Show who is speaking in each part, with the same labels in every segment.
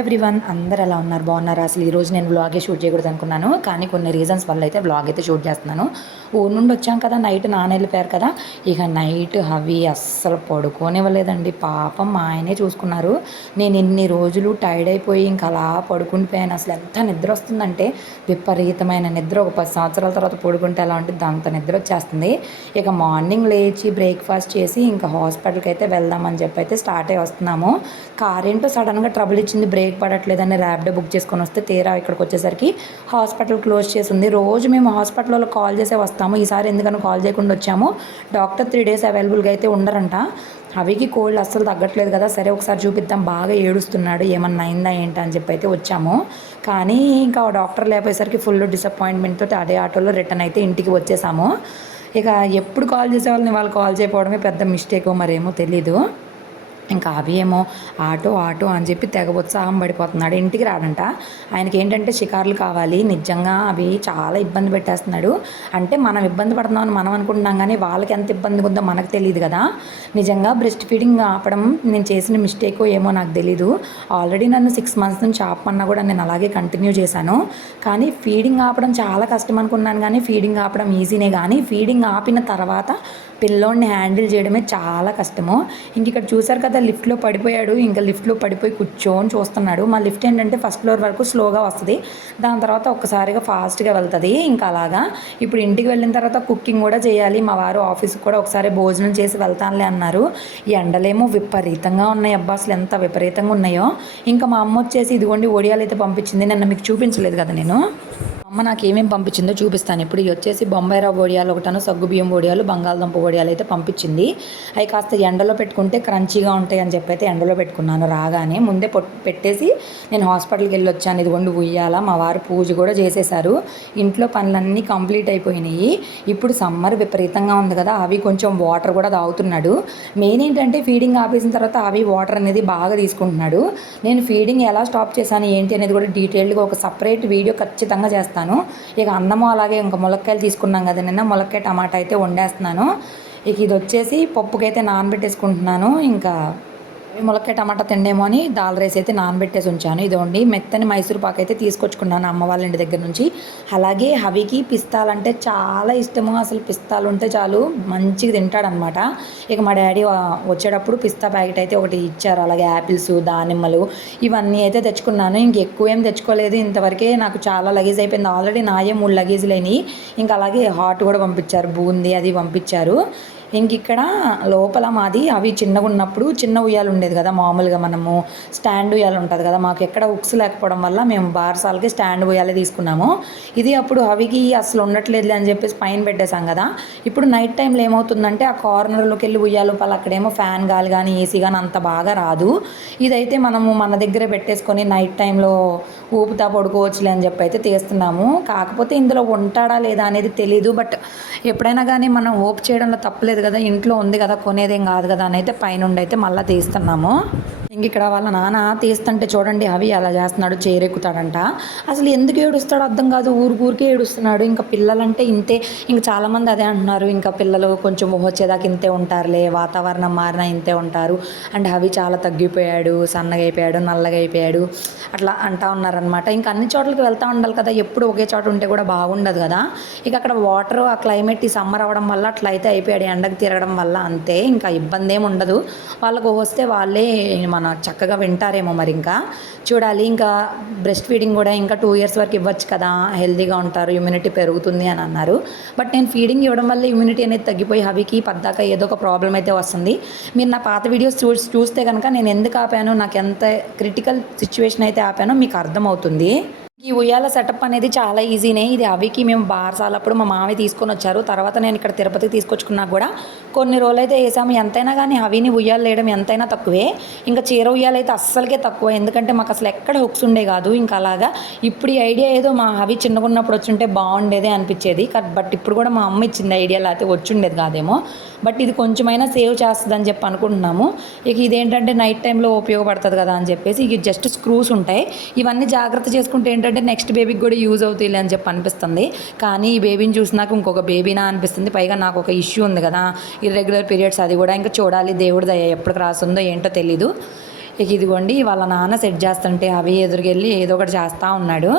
Speaker 1: Everyone అందరు ఎలా ఉన్నారు? బాగున్నారు? అసలు ఈరోజు నేను బ్లాగే షూట్ చేయకూడదు అనుకున్నాను. కానీ కొన్ని రీజన్స్ వల్ల అయితే బ్లాగ్ అయితే షూట్ చేస్తున్నాను. ఊరు నుండి వచ్చాం కదా నైట్ నాన్న వెళ్ళిపోయారు కదా. ఇక నైట్ హవి అస్సలు పడుకోనివ్వలేదండి. పాపం మా ఆయనే చూసుకున్నారు. నేను ఇన్ని రోజులు టైర్డ్ అయిపోయి ఇంకా అలా పడుకుండిపోయాను అసలు ఎంత నిద్ర వస్తుందంటే విపరీతమైన నిద్ర. ఒక పది సంవత్సరాల తర్వాత పడుకుంటే ఎలా ఉంటుంది అంత నిద్ర వచ్చేస్తుంది. ఇక మార్నింగ్ లేచి బ్రేక్ఫాస్ట్ చేసి ఇంకా హాస్పిటల్కి అయితే వెళ్దామని చెప్పి అయితే స్టార్ట్ అయి వస్తున్నాము. కార్ ఏంటో సడన్గా ట్రబుల్ ఇచ్చింది బ్రేక్ పడట్లేదని ర్యాప్డో బుక్ చేసుకొని వస్తే తీరా ఇక్కడికి వచ్చేసరికి హాస్పిటల్ క్లోజ్ చేసి ఉంది రోజు మేము హాస్పిటల్లో కాల్ చేసే వస్తాము. ఈసారి ఎందుకని కాల్ చేయకుండా వచ్చాము. డాక్టర్ త్రీ డేస్ అవైలబుల్గా అయితే ఉండరంట. అవికి కోల్డ్ అస్సలు తగ్గట్లేదు కదా. సరే ఒకసారి చూపిద్దాం. బాగా ఏడుస్తున్నాడు. ఏమన్నా అయిందా ఏంటా అని చెప్పి అయితే వచ్చాము. కానీ ఇంకా డాక్టర్ లేకపోయేసరికి ఫుల్ డిసప్పాయింట్మెంట్ తోటి అదే ఆటోలో రిటర్న్ అయితే ఇంటికి వచ్చేసాము. ఇక ఎప్పుడు కాల్ చేసే వాళ్ళని వాళ్ళు కాల్ చేయకపోవడమే పెద్ద మిస్టేక్ మరేమో తెలీదు. ఇంకా అవి ఏమో ఆటో ఆటో అని చెప్పి తెగ ఉత్సాహం పడిపోతున్నాడు. ఇంటికి రాడంట. ఆయనకి ఏంటంటే షికార్లు కావాలి. నిజంగా అవి చాలా ఇబ్బంది పెట్టేస్తున్నాడు. అంటే మనం ఇబ్బంది పడుతున్నామని మనం అనుకుంటున్నాం కానీ వాళ్ళకి ఎంత ఇబ్బంది ఉందో మనకు తెలియదు కదా. నిజంగా బ్రెస్ట్ ఫీడింగ్ ఆపడం నేను చేసిన మిస్టేక్ ఏమో నాకు తెలీదు. ఆల్రెడీ నన్ను సిక్స్ మంత్స్ నుంచి ఆపమన్నా కూడా నేను అలాగే కంటిన్యూ చేశాను. కానీ ఫీడింగ్ ఆపడం చాలా కష్టం అనుకున్నాను కానీ ఫీడింగ్ ఆపడం ఈజీనే కానీ ఫీడింగ్ ఆపిన తర్వాత పిల్లోడిని హ్యాండిల్ చేయడమే చాలా కష్టము. ఇంక ఇక్కడ చూసారు కదా లిఫ్ట్లో పడిపోయాడు. ఇంకా లిఫ్ట్లో పడిపోయి కూర్చొని చూస్తున్నాడు. మా లిఫ్ట్ ఏంటంటే ఫస్ట్ ఫ్లోర్ వరకు స్లోగా వస్తుంది. దాని తర్వాత ఒక్కసారిగా ఫాస్ట్గా వెళ్తుంది. ఇంకా అలాగా. ఇప్పుడు ఇంటికి వెళ్ళిన తర్వాత కుకింగ్ కూడా చేయాలి. మా వారు ఆఫీస్కి కూడా ఒకసారి భోజనం చేసి వెళ్తానులే అన్నారు. ఎండలేమో విపరీతంగా ఉన్నాయి అబ్బా. అసలు ఎంత విపరీతంగా ఉన్నాయో. ఇంకా మా అమ్మ వచ్చేసి ఇదిగోండి ఒడియాలు అయితే పంపించింది. నిన్న మీకు చూపించలేదు కదా నేను. అమ్మ నాకు ఏమేమి పంపించిందో చూపిస్తాను. ఇప్పుడు ఇవి వచ్చేసి బొంబాయి రవ్వ వడియాలు ఒకటను సగ్గుబియ్యం వడియాలు బంగాళదుంప వడియాలు అయితే పంపించింది. అవి కాస్త ఎండలో పెట్టుకుంటే క్రంచీగా ఉంటాయి అని చెప్పి అయితే ఎండలో పెట్టుకున్నాను రాగానే. ముందే పెట్టేసి నేను హాస్పిటల్కి వెళ్ళి వచ్చాను ఇదిగోండి ఉయ్యాల మా వారు పూజ కూడా చేసేసారు ఇంట్లో పనులన్నీ కంప్లీట్ అయిపోయినాయి. ఇప్పుడు సమ్మర్ విపరీతంగా ఉంది కదా అవి కొంచెం వాటర్ కూడా తాగుతున్నాడు. మెయిన్ ఏంటంటే ఫీడింగ్ ఆపేసిన తర్వాత అవి వాటర్ అనేది బాగా తీసుకుంటున్నాడు. నేను ఫీడింగ్ ఎలా స్టాప్ చేశాను ఏంటి అనేది కూడా డీటెయిల్గా ఒక సపరేట్ వీడియో ఖచ్చితంగా చేస్తాను. ఇక అన్నము అలాగే ఇంకా ములక్కాయలు తీసుకున్నాం కదా నిన్న ములక్కాయ టమాటా అయితే వండేస్తున్నాను. ఇక ఇది వచ్చేసి పప్పుకైతే నానబెట్టేసుకుంటున్నాను. ఇంకా ములక్కాయ టమాటా తిండేమో అని దాల్ రైస్ అయితే నానబెట్టేసి ఉంచాను. ఇదిగోండి మెత్తని మైసూర్ పాక్ అయితే తీసుకొచ్చుకున్నాను అమ్మ వాళ్ళ ఇంటి దగ్గర నుంచి. అలాగే హవికి పిస్తాలంటే చాలా ఇష్టము. అసలు పిస్తాలు ఉంటే చాలు మంచిగా తింటాడనమాట. ఇక మా డాడీ వచ్చేటప్పుడు పిస్తా ప్యాకెట్ అయితే ఒకటి ఇచ్చారు. అలాగే యాపిల్స్ దానిమ్మలు ఇవన్నీ అయితే తెచ్చుకున్నాను. ఇంక ఎక్కువ ఏం తెచ్చుకోలేదు. ఇంతవరకే నాకు చాలా లగేజ్ అయిపోయింది. ఆల్రెడీ నాయే మూడు లగేజ్ అయినాయి. ఇంకా అలాగే హాట్ కూడా పంపించారు. బూందీ అది పంపించారు. ఇంక ఇక్కడ లోపల మాది అవి చిన్నగా ఉన్నప్పుడు చిన్న ఉయ్యాలు ఉండేది కదా మామూలుగా మనము స్టాండ్ ఉయ్యాలు ఉంటుంది కదా మాకు ఎక్కడ ఉక్స్ లేకపోవడం వల్ల మేము బార్సాలకి స్టాండ్ ఉయ్యాలే తీసుకున్నాము. ఇది అప్పుడు అవికి అసలు ఉండట్లేదు అని చెప్పేసి పైన పెట్టేశాం కదా. ఇప్పుడు నైట్ టైంలో ఏమవుతుందంటే ఆ కార్నర్లోకి వెళ్ళి ఉయ్యాల లోపల అక్కడేమో ఫ్యాన్ గాలి కానీ ఏసీ కానీ అంత బాగా రాదు. ఇదైతే మనము మన దగ్గర పెట్టేసుకొని నైట్ టైంలో ఊపుతా పడుకోవచ్చులే అని చెప్పి అయితే తీస్తున్నాము. కాకపోతే ఇందులో ఉంటాడా లేదా అనేది తెలీదు బట్ ఎప్పుడైనా కానీ మనం ఓప్ చేయడంలో తప్పలేదు కదా ఇంట్లో ఉంది కదా కొనేదేం కాదు కదా అని అయితే పైనుండి అయితే మళ్ళీ తీస్తున్నాము. ఇంక ఇక్కడ వాళ్ళ నాన్న తీస్తుంటే చూడండి అవి అలా చేస్తున్నాడు చేరెక్కుతాడంట. అసలు ఎందుకు ఏడుస్తాడో అర్థం కాదు. ఊరికే ఏడుస్తున్నాడు. ఇంకా పిల్లలంటే ఇంతే. ఇంకా చాలామంది అదే అంటున్నారు. ఇంకా పిల్లలు కొంచెం వచ్చేదాకా ఇంతే ఉంటారులే. వాతావరణం మారినా ఇంతే ఉంటారు. అండ్ అవి చాలా తగ్గిపోయాడు. సన్నగా అయిపోయాడు నల్లగా అయిపోయాడు అట్లా అంటా ఉన్నారనమాట ఇంకా అన్ని చోట్లకి వెళ్తూ ఉండాలి కదా. ఎప్పుడు ఒకే చోట ఉంటే కూడా బాగుండదు కదా. ఇక అక్కడ వాటర్ ఆ క్లైమేట్ ఈ సమ్మర్ అవ్వడం వల్ల అట్లా అయితే అయిపోయాడు. ఎండకు తిరగడం వల్ల అంతే. ఇంకా ఇబ్బంది ఏమి ఉండదు. వాళ్ళకు వస్తే వాళ్ళే మన చక్కగా వింటారేమో మరి ఇంకా. చూడాలి ఇంకా బ్రెస్ట్ ఫీడింగ్ కూడా ఇంకా టూ ఇయర్స్ వరకు ఇవ్వచ్చు కదా హెల్దీగా ఉంటారు ఇమ్యూనిటీ పెరుగుతుంది అని అన్నారు. బట్ నేను ఫీడింగ్ ఇవ్వడం వల్ల ఇమ్యూనిటీ అనేది తగ్గిపోయి హవికి పద్దాక ఏదో ఒక ప్రాబ్లం అయితే వస్తుంది. మీరు నా పాత వీడియోస్ చూ చూస్తే కనుక నేను ఎందుకు ఆపాను నాకు ఎంత క్రిటికల్ సిచ్యువేషన్ అయితే ఆపానో మీకు అర్థమవుతుంది. ఈ ఉయ్యాల సెటప్ అనేది చాలా ఈజీనే. ఇది అవికి మేము బార్సాలప్పుడు మా మామయ్య తీసుకొని వచ్చారు. తర్వాత నేను ఇక్కడ తిరుపతికి తీసుకొచ్చుకున్నా కూడా కొన్ని రోజులు అయితే వేసాము. ఎంతైనా కానీ అవిని ఉయ్యాలు వేయడం ఎంతైనా తక్కువే. ఇంకా చీర ఉయ్యాలు అయితే అస్సలకే తక్కువ. ఎందుకంటే మాకు అసలు ఎక్కడ హుక్స్ ఉండే కాదు. ఇంకా అలాగా ఇప్పుడు ఈ ఐడియా ఏదో మా అవి చిన్నగా ఉన్నప్పుడు వచ్చుంటే బాగుండేదే అనిపించేది. బట్ ఇప్పుడు కూడా మా అమ్మ ఇచ్చింది ఐడియా. లేకపోతే వచ్చుండేది కాదేమో. బట్ ఇది కొంచెమైనా సేవ్ చేస్తుంది అని చెప్పి అనుకుంటున్నాము. ఇక ఇదేంటంటే నైట్ టైంలో ఉపయోగపడుతుంది కదా అని చెప్పేసి ఇక జస్ట్ స్క్రూస్ ఉంటాయి. ఇవన్నీ జాగ్రత్త చేసుకుంటే ఏంటంటే నెక్స్ట్ బేబీకి కూడా యూజ్ అవుతాయి అని చెప్పి అనిపిస్తుంది. కానీ ఈ బేబీని చూసినాక ఇంకొక బేబీనా అనిపిస్తుంది. పైగా నాకు ఒక ఇష్యూ ఉంది కదా. ఇర్రెగ్యులర్ పీరియడ్స్ అది కూడా. ఇంకా చూడాలి దేవుడి దయ క్రాస్ ఉందో ఏంటో తెలీదు. ఇక ఇదిగోండి వాళ్ళ నాన్న సెట్ చేస్తుంటే అవి ఎదురుకెళ్ళి ఏదో ఒకటి చేస్తూ ఉన్నాడు.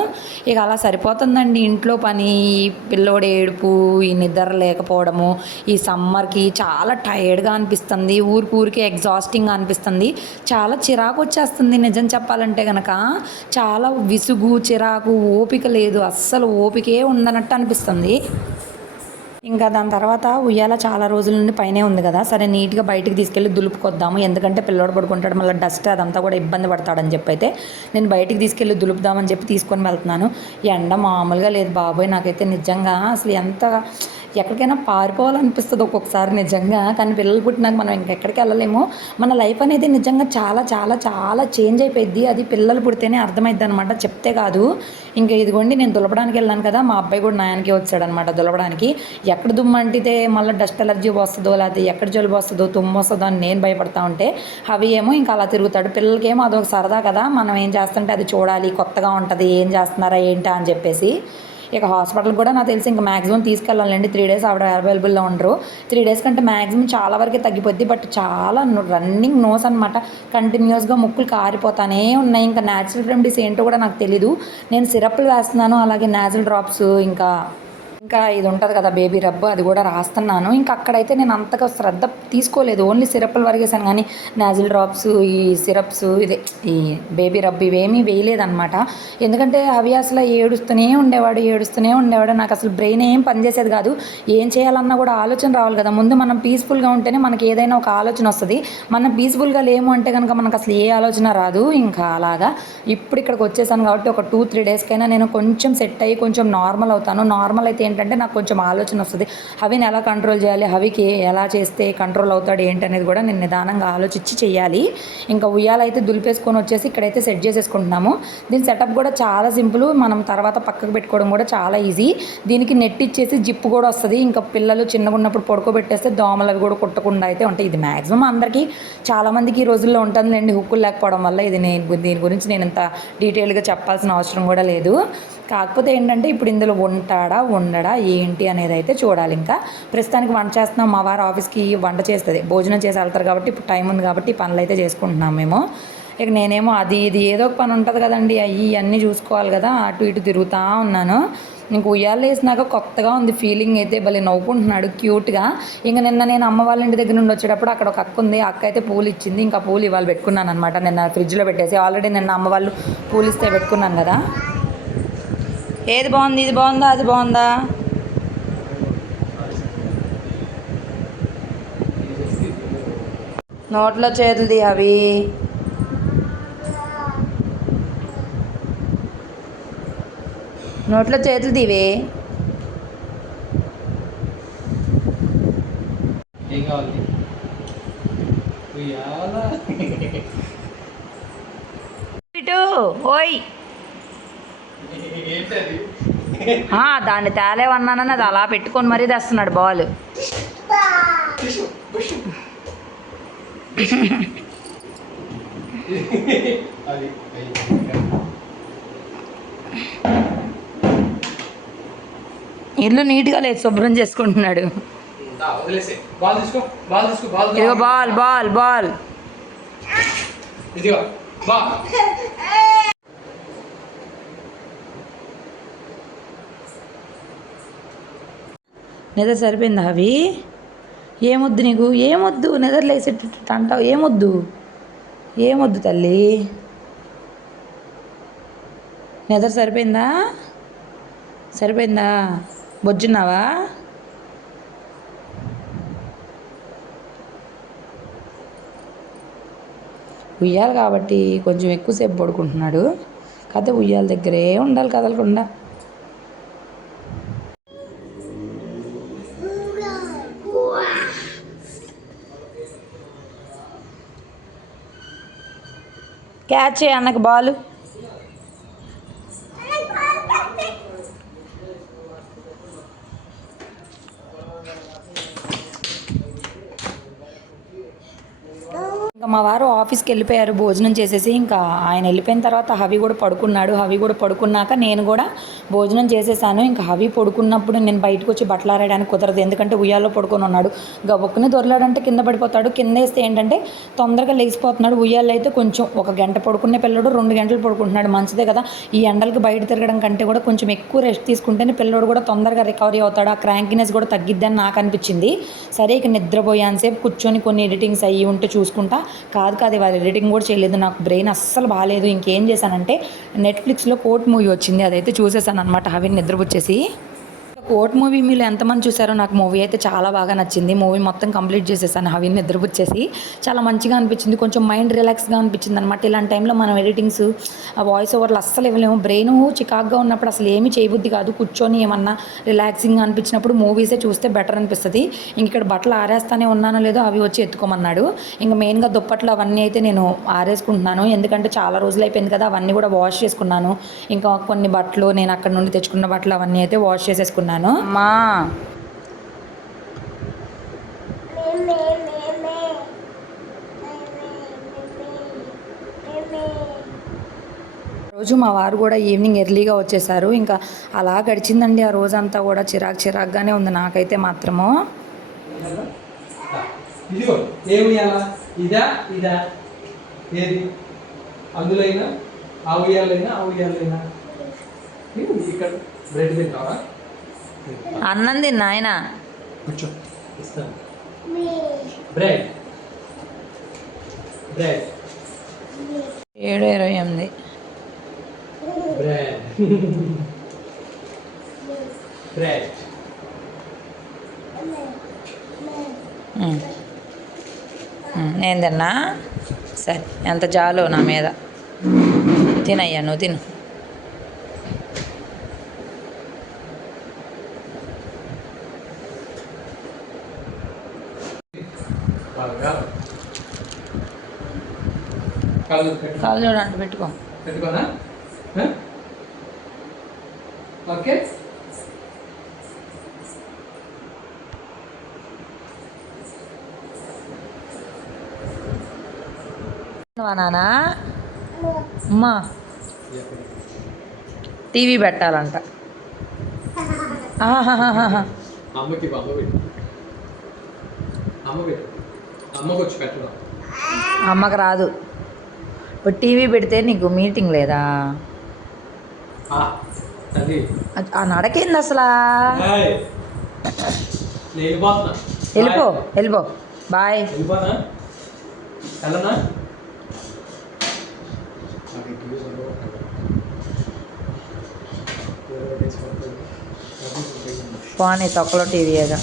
Speaker 1: ఇక అలా సరిపోతుందండి ఇంట్లో పని ఈ ఏడుపు ఈ నిద్ర లేకపోవడము ఈ సమ్మర్కి చాలా టైర్డ్గా అనిపిస్తుంది ఊరికి ఊరికి ఎగ్జాస్టింగ్ అనిపిస్తుంది. చాలా చిరాకు వచ్చేస్తుంది నిజం చెప్పాలంటే కనుక చాలా విసుగు చిరాకు ఓపిక లేదు అస్సలు ఓపికే ఉందన్నట్టు అనిపిస్తుంది. ఇంకా దాని తర్వాత ఉయ్యాల చాలా రోజుల నుండి పైనే ఉంది కదా. సరే నీట్గా బయటికి తీసుకెళ్ళి దులుపుకొద్దాము. ఎందుకంటే పిల్లోడు పడుకుంటాడు మళ్ళీ డస్ట్ అదంతా కూడా ఇబ్బంది పడతాడని చెప్పి అయితే నేను బయటికి తీసుకెళ్ళి దులుపుదామని చెప్పి తీసుకొని వెళ్తున్నాను. ఎండ మామూలుగా లేదు బాబోయ్ నాకైతే నిజంగా అసలు ఎంత ఎక్కడికైనా పారిపోవాలనిపిస్తుంది ఒక్కొక్కసారి నిజంగా. కానీ పిల్లలు పుట్టినాక మనం ఇంకెక్కడికి వెళ్ళలేము. మన లైఫ్ అనేది నిజంగా చాలా చాలా చాలా చేంజ్ అయిపోయింది అది పిల్లలు పుడితేనే అర్థమైద్ది అనమాట చెప్తే కాదు. ఇంకా ఇదిగోండి నేను దులపడానికి వెళ్ళాను కదా. మా అబ్బాయి కూడా నాయనకి వచ్చాడనమాట దులపడానికి. ఎక్కడ దుమ్ము అంటితే మళ్ళీ డస్ట్ ఎలర్జీ వస్తుందో లేకపోతే ఎక్కడ జలుబు వస్తుందో తుమ్ము వస్తుందో అని నేను భయపడతా ఉంటే అవి ఏమో ఇంకా అలా తిరుగుతాడు. పిల్లలకేమో అదొక సరదా కదా. మనం ఏం చేస్తుంటే అది చూడాలి. కొత్తగా ఉంటుంది. ఏం చేస్తున్నారా ఏంటా అని చెప్పేసి. ఇక హాస్పిటల్ కూడా నాకు తెలిసి ఇంకా మ్యాక్సిమం తీసుకెళ్ళాలండి. త్రీ డేస్ ఆవిడ అవైలబుల్లో ఉండరు. త్రీ డేస్ కంటే మ్యాక్సిమం చాలా వరకు తగ్గిపోద్ది. బట్ చాలా రన్నింగ్ నోస్ అనమాట కంటిన్యూస్గా ముక్కులు కారిపోతానే ఉన్నాయి. ఇంకా న్యాచురల్ రెమెడీస్ ఏంటో కూడా నాకు తెలీదు. నేను సిరప్లు వేస్తున్నాను. అలాగే న్యాచురల్ డ్రాప్స్ ఇంకా ఇంకా ఇది ఉంటుంది కదా బేబీ రబ్ అది కూడా రాస్తున్నాను. ఇంకా అక్కడైతే నేను అంతగా శ్రద్ధ తీసుకోలేదు. ఓన్లీ సిరప్లు వరకేసాను కానీ నాజిల్ డ్రాప్స్ ఈ సిరప్స్ ఇదే ఈ బేబీ రబ్ ఇవేమీ వేయలేదన్నమాట. ఎందుకంటే అవి అసలు ఏడుస్తూనే ఉండేవాడు ఏడుస్తూనే ఉండేవాడు. నాకు అసలు బ్రెయిన్ ఏం పనిచేసేది కాదు. ఏం చేయాలన్నా కూడా ఆలోచన రావాలి కదా. ముందు మనం పీస్ఫుల్గా ఉంటేనే మనకి ఏదైనా ఒక ఆలోచన వస్తుంది. మనం పీస్ఫుల్గా లేము అంటే కనుక మనకు అసలు ఏ ఆలోచన రాదు. ఇంకా అలాగా ఇప్పుడు ఇక్కడికి వచ్చేసాను కాబట్టి ఒక టూ త్రీ డేస్కైనా నేను కొంచెం సెట్ అయ్యి కొంచెం నార్మల్ అవుతాను. నార్మల్ అయితే ఏంటంటే నాకు కొంచెం ఆలోచన వస్తుంది. హవిని ఎలా కంట్రోల్ చేయాలి? హవికి ఎలా చేస్తే కంట్రోల్ అవుతాడు ఏంటి అనేది కూడా నేను నిదానంగా ఆలోచించి చేయాలి ఇంకా ఉయ్యాలైతే దులిపేసుకొని వచ్చేసి ఇక్కడైతే సెట్ చేసేసుకుంటున్నాము. దీని సెటప్ కూడా చాలా సింపుల్. మనం తర్వాత పక్కకు పెట్టుకోవడం కూడా చాలా ఈజీ దీనికి నెట్ ఇచ్చేసి జిప్పు కూడా వస్తుంది. ఇంకా పిల్లలు చిన్నగా ఉన్నప్పుడు పడుకోబెట్టేస్తే దోమలు అవి కూడా కుట్టకుండా అయితే ఉంటాయి. ఇది మ్యాక్సిమం అందరికీ చాలామందికి ఈ రోజుల్లో ఉంటుందిలేండి హుక్కులు లేకపోవడం వల్ల. ఇది నేను దీని గురించి నేను ఇంత డీటెయిల్గా చెప్పాల్సిన అవసరం కూడా లేదు. కాకపోతే ఏంటంటే ఇప్పుడు ఇందులో ఉంటాడా ఉండడా ఏంటి అనేది అయితే చూడాలి ఇంకా. ప్రస్తుతానికి వంట చేస్తున్నాం మా వారు ఆఫీస్కి వంట చేస్తుంది. భోజనం చేసి వెళ్తారు కాబట్టి ఇప్పుడు టైం ఉంది కాబట్టి పనులు అయితే చేసుకుంటున్నాం మేము. ఇక నేనేమో అది ఇది ఏదో ఒక పని ఉంటుంది కదండి అవి అన్నీ చూసుకోవాలి కదా అటు ఇటు తిరుగుతూ ఉన్నాను. ఇంక ఉయ్యాలు వేసినాక కొత్తగా ఉంది ఫీలింగ్ అయితే భలే నవ్వుకుంటున్నాడు క్యూట్గా. ఇంక నిన్న నేను అమ్మ వాళ్ళ ఇంటి దగ్గర నుండి వచ్చేటప్పుడు అక్కడ ఒక అక్క ఉంది అక్క అయితే పూలు ఇచ్చింది ఇంకా పూలు ఇవాళ పెట్టుకున్నాను అనమాట నిన్న ఫ్రిడ్జ్లో పెట్టేసి ఆల్రెడీ నిన్న అమ్మ వాళ్ళు పూలు ఇస్తే పెట్టుకున్నాను కదా. ఏది బాగుంది ఇది బాగుందా అది బాగుందా? నోట్లో చేతులది అవి. నోట్లో చేతులు తీవే.
Speaker 2: ఏం కావాలి? ఉయ్యాల.
Speaker 1: ఇటు ఓయ్. దాన్ని తేలేవన్నానని అది అలా పెట్టుకొని మరీ తెస్తున్నాడు బాల్. ఇల్లు నీట్గా లేదు శుభ్రం చేసుకుంటున్నాడు.
Speaker 2: ఇదిగో బాల్ బాల్ బాల్.
Speaker 1: ఇదిగో బాల్ బాల్ బాల్
Speaker 2: ఇదిగో బా
Speaker 1: నిద్ర సరిపోయిందా అవి? ఏమొద్దు నీకు? ఏమొద్దు? నిద్ర లేసేటట్టు అంటావు. ఏమొద్దు? ఏమొద్దు తల్లి? నిద్ర సరిపోయిందా? సరిపోయిందా? బొజ్జున్నావా? ఉయ్యాలి కాబట్టి కొంచెం ఎక్కువసేపు పడుకుంటున్నాడు. కథ ఉయ్యాల దగ్గరే ఉండాలి కదలకుండా. క్యాచ్ చేయి అన్నకు బాలు ఇంకా మా వారు ఆఫీస్కి వెళ్ళిపోయారు భోజనం చేసేసి ఇంకా ఆయన వెళ్ళిపోయిన తర్వాత హవి కూడా పడుకున్నాడు. హవి కూడా పడుకున్నాక నేను కూడా భోజనం చేసేసాను. ఇంకా హవి పడుకున్నప్పుడు నేను బయటకు వచ్చి బట్టలు ఆరేయడానికి కుదరదు. ఎందుకంటే ఉయ్యాల్లో పడుకొని ఉన్నాడు. గబుక్కుని దొరలాడంటే కింద పడిపోతాడు. కింద వేస్తే ఏంటంటే తొందరగా లేచిపోతున్నాడు. ఉయ్యాల్లో అయితే కొంచెం ఒక గంట పడుకునే పిల్లడు రెండు గంటలు పడుకుంటున్నాడు. మంచిదే కదా. ఈ ఎండలకు బయట తిరగడం కంటే కూడా కొంచెం ఎక్కువ రెస్ట్ తీసుకుంటేనే పిల్లడు కూడా తొందరగా రికవరీ అవుతాడు. ఆ క్రాంకినెస్ కూడా తగ్గిద్దని నాకు అనిపించింది. సరే ఇక నిద్రపోయాను సేపు కూర్చొని కొన్ని ఎడిటింగ్స్ అయ్యి ఉంటే చూసుకుంటా. కాదు కాదు ఇవాళ ఎడిటింగ్ కూడా చేయలేదు నాకు బ్రెయిన్ అస్సలు బాగాలేదు ఇంకేం చేశానంటే నెట్ఫ్లిక్స్లో కోర్ట్ మూవీ వచ్చింది అదైతే చూసేసాను అనమాట అవి నిద్రపుచ్చేసి. కోట్ మూవీ మీరు ఎంతమంది చూసారో నాకు మూవీ అయితే చాలా బాగా నచ్చింది. మూవీ మొత్తం కంప్లీట్ చేసేసాను. అవి నిద్రపుచ్చేసి చాలా మంచిగా అనిపించింది. కొంచెం మైండ్ రిలాక్స్గా అనిపించింది అనమాట ఇలాంటి టైంలో మనం ఎడిటింగ్స్ ఆ వాయిస్ ఓవర్లు అస్సలు ఇవ్వలేము. బ్రెయిన్ చికాక్గా ఉన్నప్పుడు అసలు ఏమీ చేయబుద్ధి కాదు. కూర్చొని ఏమన్నా రిలాక్సింగ్ అనిపించినప్పుడు మూవీసే చూస్తే బెటర్ అనిపిస్తుంది. ఇంక ఇక్కడ బట్టలు ఆరేస్తానే ఉన్నానో లేదో అవి వచ్చి ఎత్తుకోమన్నాడు. ఇంకా మెయిన్గా దుప్పట్లు అవన్నీ అయితే నేను ఆరేసుకుంటున్నాను. ఎందుకంటే చాలా రోజులు అయిపోయింది కదా అవన్నీ కూడా వాష్ చేసుకున్నాను. ఇంకా కొన్ని బట్టలు నేను అక్కడ నుండి తెచ్చుకున్న బట్టలు అవన్నీ అయితే వాష్ చేసేసుకున్నాను. అమ్మా రోజు మా వారు కూడా ఈవినింగ్ ఎర్లీగా వచ్చేసారు. ఇంకా అలా గడిచిందండి ఆ రోజంతా కూడా చిరాకు చిరాకుగానే ఉంది నాకైతే మాత్రము.
Speaker 2: ఇదా ఇదా. ఏది? అందులో అయినా ఆ ఉయ్యాలైనా ఆ ఉయ్యాలైనా. ఇదిగో ఇక్కడ బ్రెడ్ తింటావా?
Speaker 1: అన్నం తిన్నా ఆయన ఏడు ఇరవై ఎనిమిది. నేను తిన్నా సరే ఎంత చాలు నా మీద. తినయ్యా నువ్వు తిను.
Speaker 2: బాగా
Speaker 1: చూడండి పెట్టుకో.
Speaker 2: పెట్టుకోనా? ఓకే.
Speaker 1: వా నాన్న అమ్మా. టీవీ పెట్టాలంట.
Speaker 2: అమ్మకి అమ్మ పెట్టు. అమ్మ పెట్టు. అమ్మకి
Speaker 1: రాదు. ఇప్పుడు టీవీ పెడితే నీకు మీటింగ్ లేదా?
Speaker 2: ఆ,
Speaker 1: నడకేంది అసలా? వెళ్ళిపో. వెళ్ళిపో. బాయ్. పోనీ తొక్కలో టీవీ ఏదో.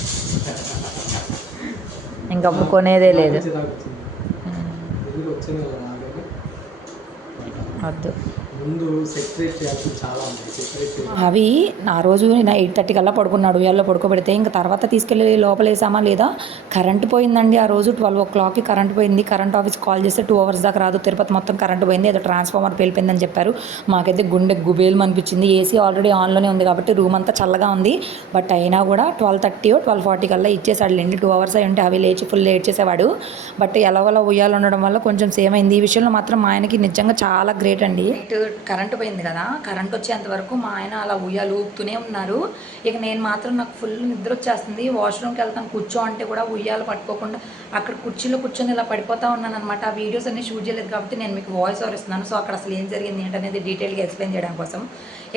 Speaker 1: ఇంకా కొనేదే లేదు. వద్దు.
Speaker 2: ముందు సెక్రేట్ చేయాల్సింది చాలా ఉంది.
Speaker 1: అవి ఆ రోజు ఎయిట్ థర్టీ కల్లా పడుకున్నాడు. ఉయ్యాల్లో పడుకోబెడితే ఇంకా తర్వాత తీసుకెళ్ళి లోపలేసామా లేదా? కరెంట్ పోయిందండి ఆ రోజు ట్వెల్వ్ ఓ క్లాక్కి కరెంట్ పోయింది. కరెంట్ ఆఫీస్ కాల్ చేస్తే టూ అవర్స్ దాకా రాదు. తిరుపతి మొత్తం కరెంట్ పోయింది. ఏదో ట్రాన్స్ఫార్మర్ పేలిపోయిందని చెప్పారు. మాకైతే గుండె గుబేలు అనిపించింది ఏసీ ఆల్రెడీ ఆన్లోనే ఉంది కాబట్టి రూమ్ అంతా చల్లగా ఉంది. బట్ అయినా కూడా ట్వెల్వ్ థర్టీ ట్వెల్వ్ ఫార్టీ కల్లా ఇచ్చేసాడు లేండి టూ అవర్స్ అయి ఉంటే అవి లేచి ఫుల్ లేట్ చేసేవాడు. బట్ ఎలాగోలా ఉయ్యాలు ఉండడం వల్ల కొంచెం సేమ్ అయింది. ఈ విషయంలో మాత్రం మా ఆయనకి నిజంగా చాలా గ్రేట్ అండి. కరెంట్ పోయింది కదా. కరెంట్ వచ్చేంతవరకు వరకు మా ఆయన అలా ఉయ్యాలు ఊపుతూనే ఉన్నారు. ఇక నేను మాత్రం నాకు ఫుల్ నిద్ర వచ్చేస్తుంది వాష్రూమ్కి వెళ్తాను. కూర్చో అంటే కూడా ఉయ్యాలు పట్టుకోకుండా అక్కడ కుర్చీలో కూర్చొని ఇలా పడిపోతా ఉన్నాను అనమాట ఆ వీడియోస్ అన్ని షూట్ చేయలేదు కాబట్టి నేను మీకు వాయిస్ ఓవర్ ఇస్తున్నాను. సో అక్కడ అసలు ఏం జరిగింది ఏంటనేది డీటెయిల్గా ఎక్స్ప్లెయిన్ చేయడం కోసం.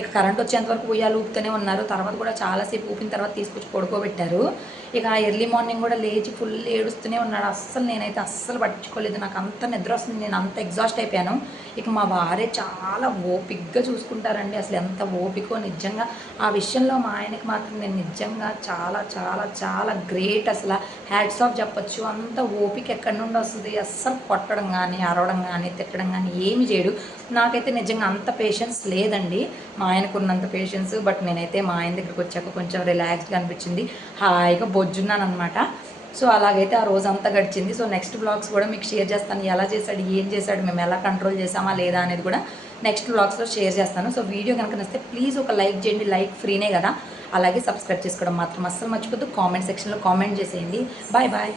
Speaker 1: ఇక కరెంట్ వచ్చేంత వరకు ఉయ్యాలు ఊపుతూనే ఉన్నారు. తర్వాత కూడా చాలాసేపు ఊపిన తర్వాత తీసుకొచ్చి పడుకోబెట్టారు. ఇక ఎర్లీ మార్నింగ్ కూడా లేచి ఫుల్ ఏడుస్తూనే ఉన్నాడు. అస్సలు నేనైతే అస్సలు పట్టించుకోలేదు. నాకు అంత నిద్ర వస్తుంది. నేను అంత ఎగ్జాస్ట్ అయిపోయాను. ఇక మా వారే చాలా ఓపిక్గా చూసుకుంటారండి. అసలు ఎంత ఓపికో నిజంగా. ఆ విషయంలో మా ఆయనకి మాత్రం నేను నిజంగా చాలా చాలా చాలా గ్రేట్ అసలు. హ్యాట్స్ ఆఫ్ చెప్పచ్చు. అంత ఓపిక ఎక్కడి నుండి వస్తుంది? అస్సలు కొట్టడం కానీ అరవడం కానీ తిట్టడం కానీ ఏమి చేయడు. నాకైతే నిజంగా అంత పేషెన్స్ లేదండి. మా ఆయనకు ఉన్నంత పేషెన్స్ బట్ నేనైతే మా ఆయన దగ్గరికి వచ్చాక కొంచెం రిలాక్స్గా అనిపించింది. హాయిగా బొజ్జున్నానమాట సో అలాగైతే ఆ రోజు అంతా గడిచింది. సో నెక్స్ట్ బ్లాగ్స్ కూడా మీకు షేర్ చేస్తాను. ఎలా చేశాడు? ఏం చేశాడు? మేము ఎలా కంట్రోల్ చేసామా లేదా అనేది కూడా నెక్స్ట్ బ్లాగ్స్లో షేర్ చేస్తాను. సో వీడియో కనుక నచ్చితే ప్లీజ్ ఒక లైక్ చేయండి. లైక్ ఫ్రీనే కదా. అలాగే సబ్స్క్రైబ్ చేసుకోవడం మాత్రం అస్సలు మర్చిపోద్దు. కామెంట్ సెక్షన్లో కామెంట్ చేసేయండి. Bye bye.